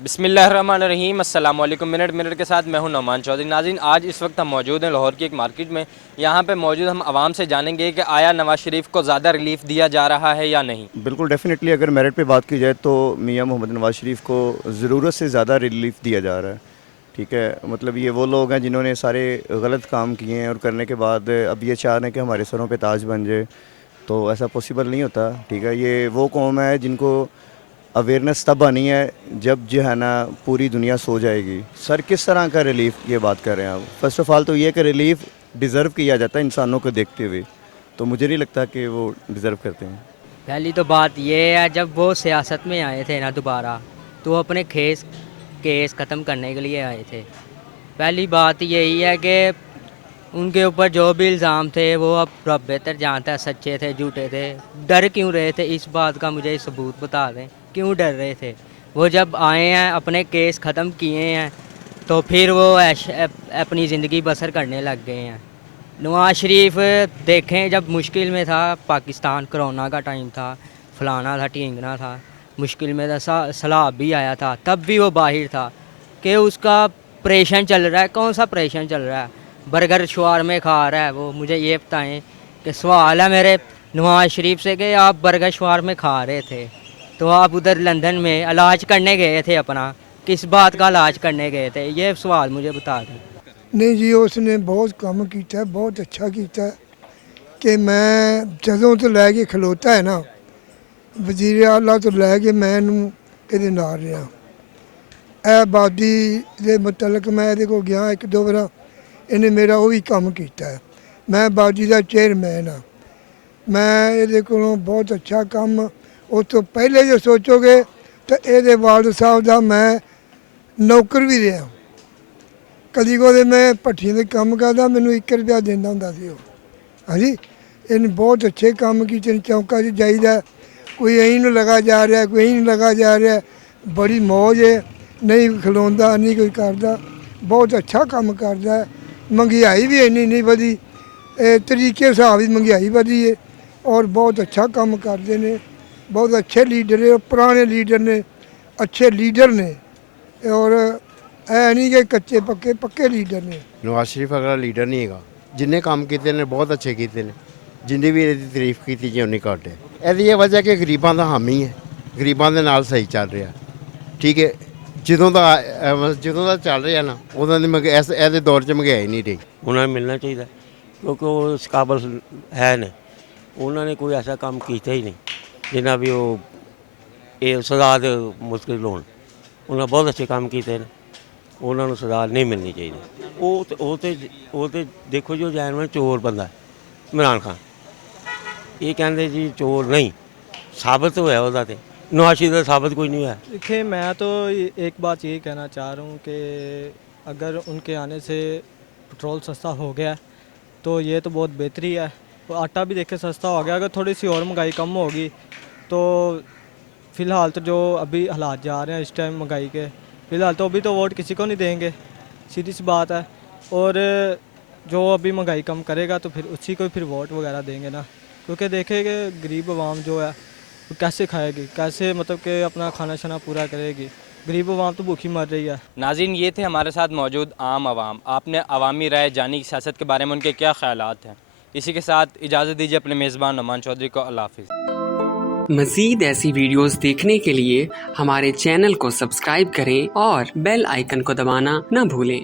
बिस्मिल्लाहिर्रहमानिर्रहीम अस्सलाम वालेकुम। मिनट के साथ मैं हूं नौमान चौधरी। नाज़रीन, आज इस वक्त हम मौजूद हैं लाहौर की एक मार्केट में। यहाँ पे मौजूद हम आवाम से जानेंगे कि आया नवाज शरीफ को ज़्यादा रिलीफ दिया जा रहा है या नहीं। बिल्कुल डेफ़िनेटली अगर मेरिट पे बात की जाए तो मियां मोहम्मद नवाज़ शरीफ को ज़रूरत से ज़्यादा रिलीफ दिया जा रहा है। ठीक है, मतलब ये वो लोग हैं जिन्होंने सारे गलत काम किए हैं और करने के बाद अब ये चाह रहे हैं कि हमारे सरों पे ताज बन जाए, तो ऐसा पॉसिबल नहीं होता। ठीक है, ये वो कौम है जिनको अवेयरनेस तब आनी है जब जो है ना पूरी दुनिया सो जाएगी। सर, किस तरह का रिलीफ की बात कर रहे हैं आप? फ़र्स्ट ऑफ़ ऑल तो ये कि रिलीफ डिज़र्व किया जाता है इंसानों को देखते हुए, तो मुझे नहीं लगता कि वो डिज़र्व करते हैं। पहली तो बात ये है, जब वो सियासत में आए थे ना दोबारा, तो वो अपने केस ख़त्म करने के लिए आए थे। पहली बात यही है कि उनके ऊपर जो भी इल्ज़ाम थे वो अब रब बेहतर जानता है सच्चे थे झूठे थे। डर क्यों रहे थे, इस बात का मुझे सबूत बता दें, क्यों डर रहे थे? वो जब आए हैं, अपने केस ख़त्म किए हैं, तो फिर वो अपनी ज़िंदगी बसर करने लग गए हैं। नवाज शरीफ देखें, जब मुश्किल में था पाकिस्तान, कोरोना का टाइम था, फलाना था ढींगना था, मुश्किल में था, सैलाब भी आया था, तब भी वो बाहिर था कि उसका ऑपरेशन चल रहा है। कौन सा ऑपरेशन चल रहा है? बर्गर शवारमे खा रहा है वो। मुझे ये बताएं कि सवाल है मेरे नवाज शरीफ से कि आप बर्गर शवारमे खा रहे थे, तो आप उधर लंदन में इलाज करने गए थे अपना, किस बात का इलाज करने गए थे? ये सवाल मुझे बता दें। नहीं जी, उसने बहुत काम किया, बहुत अच्छा किया कि मैं ਜਦੋਂ ਤੋਂ ਲੈ ਕੇ ਖਲੋਤਾ ਹੈ ਨਾ ਵਜ਼ੀਰ ਆਲਾ ਤੋਂ ਲੈ ਕੇ ਮੈਂ ਇਹਨੂੰ ਇਹਦੇ ਨਾਲ ਰਿਹਾ। ਇਹ ਆਬਾਦੀ ਦੇ ਮੁਤਲਕ ਮੈਂ ਇਹਦੇ ਕੋਲ ਗਿਆ ਇੱਕ ਦੋ ਵਾਰ, ਇਹਨੇ ਮੇਰਾ ਉਹ ਵੀ ਕੰਮ ਕੀਤਾ ਹੈ। ਮੈਂ ਆਬਾਦੀ ਦਾ ਚੇਅਰਮੈਨ ਹਾਂ। ਮੈਂ ਇਹਦੇ ਕੋਲੋਂ ਬਹੁਤ ਅੱਛਾ ਕੰਮ, ਉਸ ਤੋਂ ਪਹਿਲੇ ਜੇ ਸੋਚੋਗੇ ਤਾਂ ਇਹਦੇ ਵਾਲਦ ਸਾਹਿਬ ਦਾ ਮੈਂ ਨੌਕਰ ਵੀ ਰਿਹਾ। ਕਦੀ ਕੋਦੇ ਮੈਂ ਭੱਠੀਆਂ ਦੇ ਕੰਮ ਕਰਦਾ, ਮੈਨੂੰ 1 ਰੁਪਇਆ ਦਿੰਦਾ ਹੁੰਦਾ ਸੀ ਉਹ। ਹਾਂਜੀ, ਇਹਨੇ ਬਹੁਤ ਅੱਛੇ ਕੰਮ ਕੀਤੇ ਨੇ। ਚੌਂਕਾਂ 'ਚ ਜਾਈਦਾ, ਕੋਈ ਐਂ ਨੂੰ ਲਗਾ ਜਾ ਰਿਹਾ, ਕੋਈ ਐਂ ਨੂੰ ਲਗਾ ਜਾ ਰਿਹਾ, ਬੜੀ ਮੌਜ ਹੈ। ਨਹੀਂ ਖਲੋਂਦਾ, ਨਹੀਂ ਕੋਈ ਕਰਦਾ, ਬਹੁਤ ਅੱਛਾ ਕੰਮ ਕਰਦਾ ਹੈ। ਮਹਿੰਗਾਈ ਵੀ ਇੰਨੀ ਨਹੀਂ ਵਧੀ, ਤਰੀਕੇ ਹਿਸਾਬ ਦੀ ਮਹਿੰਗਾਈ ਵਧੀ ਹੈ ਔਰ ਬਹੁਤ ਅੱਛਾ ਕੰਮ ਕਰਦੇ ਨੇ। ਬਹੁਤ ਅੱਛੇ ਲੀਡਰ ਹੈ, ਪੁਰਾਣੇ ਲੀਡਰ ਨੇ, ਅੱਛੇ ਲੀਡਰ ਨੇ ਔਰ ਐ ਨਹੀਂ ਕਿ ਕੱਚੇ ਪੱਕੇ ਲੀਡਰ ਨੇ। ਨਵਾਜ਼ ਸ਼ਰੀਫ ਅਗਲਾ ਲੀਡਰ ਨਹੀਂ ਹੈਗਾ। ਜਿੰਨੇ ਕੰਮ ਕੀਤੇ ਨੇ ਬਹੁਤ ਅੱਛੇ ਕੀਤੇ ਨੇ, ਜਿੰਨੀ ਵੀ ਇਹਦੀ ਤਾਰੀਫ ਕੀਤੀ ਜੀ ਉਨੀ ਘੱਟ ਹੈ। ਇਹਦੀ ਇਹ ਵਜ੍ਹਾ ਕਿ ਗਰੀਬਾਂ ਦਾ ਹਾਮੀ ਹੈ, ਗਰੀਬਾਂ ਦੇ ਨਾਲ ਸਹੀ ਚੱਲ ਰਿਹਾ। ਠੀਕ ਹੈ, ਜਦੋਂ ਦਾ ਚੱਲ ਰਿਹਾ ਨਾ, ਉਦੋਂ ਦੀ ਇਹਦੇ ਦੌਰ 'ਚ ਮਹਿੰਗਾਈ ਨਹੀਂ ਰਹੀ। ਉਹਨਾਂ ਨੂੰ ਮਿਲਣਾ ਚਾਹੀਦਾ ਕਿਉਂਕਿ ਉਹ ਇਸ ਕਾਬਲ ਹੈ ਨੇ। ਉਹਨਾਂ ਨੇ ਕੋਈ ਐਸਾ ਕੰਮ ਕੀਤਾ ਹੀ ਨਹੀਂ ਜਿੰਨਾ ਵੀ ਉਹ ਇਹ ਸਜ਼ਾ ਦੇ ਮੁਸ਼ਕਿਲ ਹੋਣ। ਉਹਨਾਂ ਬਹੁਤ ਅੱਛੇ ਕੰਮ ਕੀਤੇ ਨੇ, ਉਹਨਾਂ ਨੂੰ ਸਜ਼ਾ ਨਹੀਂ ਮਿਲਣੀ ਚਾਹੀਦੀ। ਉਹ ਤੇ ਦੇਖੋ ਜੋ ਜਾਨਵਰ ਚੋਰ ਬੰਦਾ ਇਮਰਾਨ ਖਾਨ, ਇਹ ਕਹਿੰਦੇ ਜੀ ਚੋਰ ਨਹੀਂ, साबित होया ਉਹਦਾ ਤੇ नवाज शरीफ का साबित कोई नहीं है। देखिए, मैं तो एक बात यही कहना चाह रहा हूँ कि अगर उनके आने से पेट्रोल सस्ता हो गया तो ये तो बहुत बेहतरी है। और आटा भी देखे सस्ता हो गया। अगर थोड़ी सी और महंगाई कम होगी तो फ़िलहाल तो जो अभी हालात जा रहे हैं इस टाइम महंगाई के, फ़िलहाल तो अभी तो वोट किसी को नहीं देंगे, सीधी सी बात है। और जो अभी महंगाई कम करेगा तो फिर उसी को फिर वोट वगैरह देंगे ना, क्योंकि देखें कि गरीब आवाम जो है वो कैसे खाएगी, कैसे मतलब कि अपना खाना शाना पूरा करेगी। गरीब आवाम तो भूखी मर रही है। नाज़रीन, ये थे हमारे साथ मौजूद आम आवाम। आपने अवामी राय जानी सियासत के बारे में उनके क्या ख्यालात हैं। इसी के साथ इजाज़त दीजिए अपने मेज़बान नौमान चौधरी को। अल्लाह हाफ़िज़। मज़ीद ऐसी वीडियोस देखने के लिए हमारे चैनल को सब्सक्राइब करें और बेल आइकन को दबाना न भूलें।